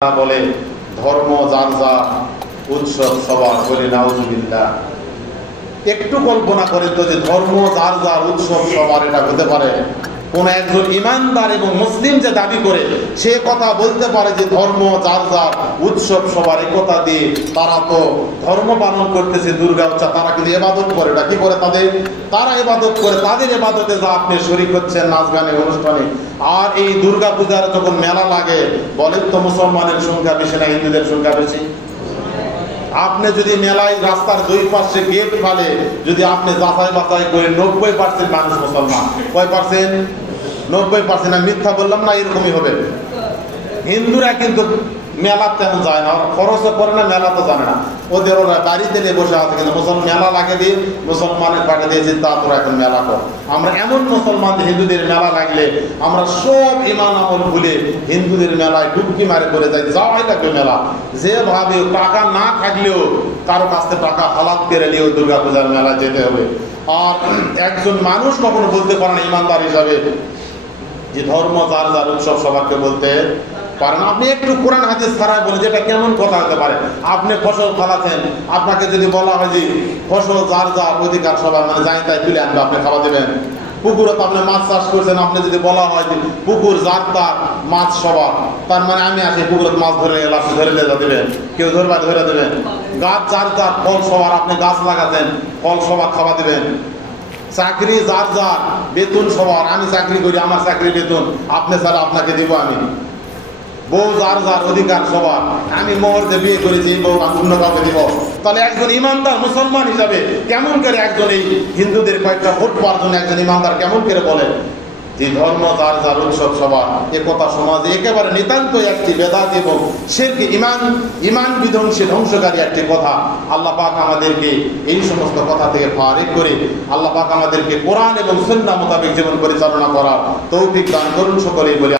বলে ধর্ম যার যার, উৎসব সবার, বলে নাউজুবিল্লাহ। একটু কল্পনা করেন তো যে ধর্ম যার যার, উৎসব সবার, এটা হতে পারে? কোন একজন ইমানদার এবং মুসলিম যে দাবি করে সে কথা বলতে পারে যে ধর্ম যার যার, উৎসব সবার, এই কথা দিয়ে তারা তো ধর্ম পালন করতেছে, দুর্গা উৎসব, তারা কিন্তু ইবাদত করে। এটা কি করে? তারা ইবাদত করে, তাদের ইবাদতে যা আপনি শরীক হচ্ছেন নাচ গানের অনুষ্ঠানে। আর এই দুর্গা পূজার যখন মেলা লাগে, বলেন তো মুসলমানের সংখ্যা বেশি না হিন্দুদের সংখ্যা বেশি? আপনি যদি মেলায় রাস্তার দুই পাশে গেট ফেলে, যদি আপনি যাচাই বাছাই করে 90% মানুষ মুসলমান। কয় পার্সেন্ট? 90%। আমি মিথ্যা বললাম না? এরকমই হবে। হিন্দুরা কিন্তু মেলা তেমন যায় না, খরচও করে না, মেলা তো জানে না, ওদের ওরা বাড়িতে নিয়ে বসে আছে। কিন্তু মুসলমান মেলা লাগে দিয়ে মুসলমানের পাঠে দিয়েছি, তা তোরা এখন মেলা কর। আমরা এমন মুসলমান, হিন্দুদের মেলা লাগলে আমরা সব ইমান আমল ভুলে হিন্দুদের মেলায় ডুবকি মারে করে যাই, যাওয়াই লাগবে মেলা। যেভাবে টাকা না থাকলেও কারো কাছ থেকে টাকা হালাত করে নিয়েও দুর্গা পূজার মেলায় যেতে হবে। আর একজন মানুষ কখনো বলতে পারে না ইমানদার হিসাবে যে ধর্ম যার যার, উৎসব সবাইকে বলতে পারেন। আপনি একটু কোরআন হাদিস ছাড়াই বলেন, যেটা কেমন কথা হতে পারে? আপনি ফসল ফলাচ্ছেন, আপনাকে যদি বলা হয় যে ফসল যার যার, অধিকার সবার, মানে যাই তাই তুলে আনবে, আপনি খাওয়া দেবেন? পুকুরে তো আপনি মাছ চাষ করছেন, আপনি যদি বলা হয় যে পুকুর যার তার, মাছ সবার, তার মানে আমি আসি পুকুরে মাছ ধরে গেলাম, আপনি ধরে লেজা দেবেন? কেউ ধরে দেবেন? গাছ যার যার, ফল সবার, আপনি গাছ লাগাতেন, ফল সবার, খাওয়া দেবেন? চাকরি যার যার, বেতন সবার, আমি চাকরি করি, আমার চাকরি বেতন আপনি ছাড়া আপনাকে দিব আমি। বউ যার যার, অধিকার সবার, আমি মোহরতে বিয়ে করেছি, বউ অন্য কাউকে দিব। তাহলে একজন ইমানদার মুসলমান হিসাবে কেমন করে একজন এই হিন্দুদের কয়েকটা ভোট পাওয়ার জন্য একজন ইমানদার কেমন করে বলে যে ধর্ম যার যার, উৎসব সবার? এ কথা সমাজে একেবারে নিতান্ত একটি বেদাত এবং শিরক, ইমান বিধ্বংসী, ধ্বংসকারী একটি কথা। আল্লাহ পাক আমাদেরকে এই সমস্ত কথা থেকে ফারিক করে আল্লাহ পাক আমাদেরকে কোরআন এবং সুন্নাহ মোতাবেক জীবন পরিচালনা করার তৌফিক দান করুন সকলেই বলে।